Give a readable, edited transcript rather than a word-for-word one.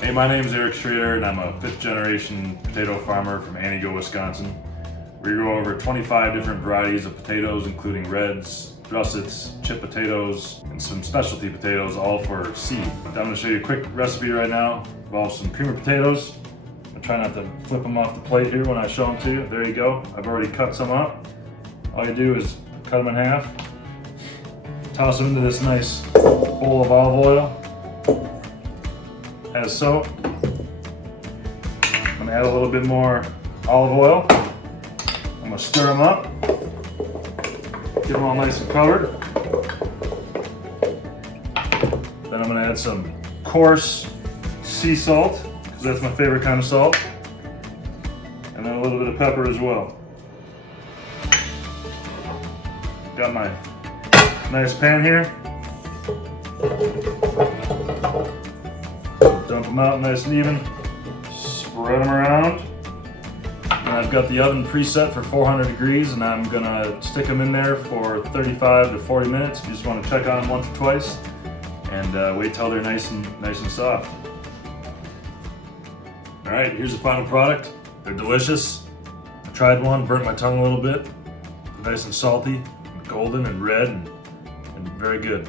Hey, my name is Schroeder and I'm a 5th generation potato farmer from Antigo, Wisconsin. We grow over 25 different varieties of potatoes, including reds, russets, chip potatoes, and some specialty potatoes, all for seed. I'm going to show you a quick recipe right now. Involves some creamer potatoes. I'm trying not to flip them off the plate here when I show them to you. There you go. I've already cut some up. All you do is cut them in half, toss them into this nice bowl of olive oil, as so. I'm gonna add a little bit more olive oil. I'm gonna stir them up, get them all nice and covered. Then I'm gonna add some coarse sea salt, because that's my favorite kind of salt, and then a little bit of pepper as well. Got my nice pan here. Dump them out nice and even. Spread them around. And I've got the oven preset for 400 degrees, and I'm gonna stick them in there for 35 to 40 minutes. You just want to check on them once or twice, and wait till they're nice and soft. All right, here's the final product. They're delicious. I tried one, burnt my tongue a little bit. Nice and salty, golden and red, and very good.